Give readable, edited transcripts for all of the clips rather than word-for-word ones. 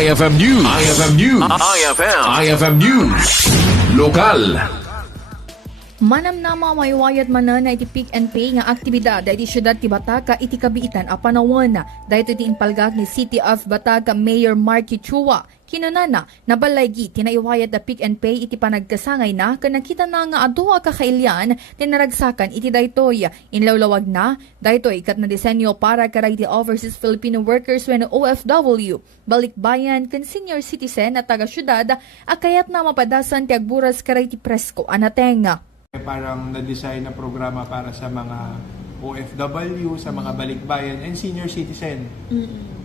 IFM News. IFM News. IFM News. Lokal. Manam na mga maywayat manan na iti pick and pay nga aktibidad da iti syudad ti Bataga iti kabiitan a panawon. Dahito iti inpalgag ni City of Bataga Mayor Marky Chua. Kinunana, nabalaygi tinaiwayat da pick and pay iti panagkasangay na kanakita na nga aduwa kakailyan tinaragsakan iti daytoy. Inlawlawag na, daytoy ikat na disenyo para karay iti overseas Filipino workers when OFW, balikbayan kan senior citizen at taga-syudad akayat na mapadasan ti agburas karay ti presko anatenga. Parang na-design na programa para sa mga OFW, sa mga balikbayan, and senior citizen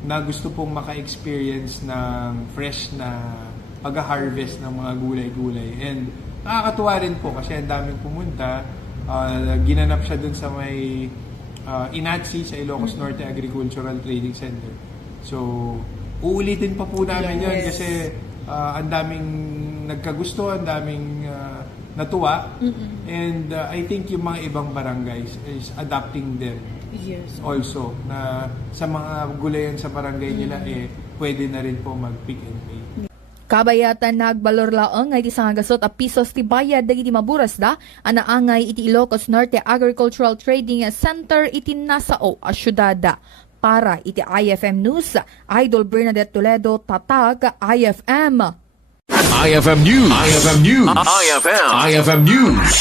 na gusto pong maka-experience ng fresh na pag-harvest ng mga gulay-gulay. And nakakatuwa rin po kasi ang daming pumunta. Ginanap siya dun sa may Inatsi sa Ilocos Norte Agricultural Trading Center. So, uulitin pa po namin yun kasi ang daming nagkagusto, ang daming natuwa. And I think yung mga ibang barangays is adapting them also na sa mga gulayan sa barangay nila pwede na rin po mag-pick and pay. Kabayatan nagbalor laeng nga iti sangagasot a pisos ti bayad dagiti maburas da anaangay iti Ilocos Norte Agricultural Trading Center iti Nasao a syudad. Para iti IFM News, Idol Bernadette Toledo, Tatag, IFM. IFM News. IFM News. IFM News.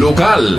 Lokal.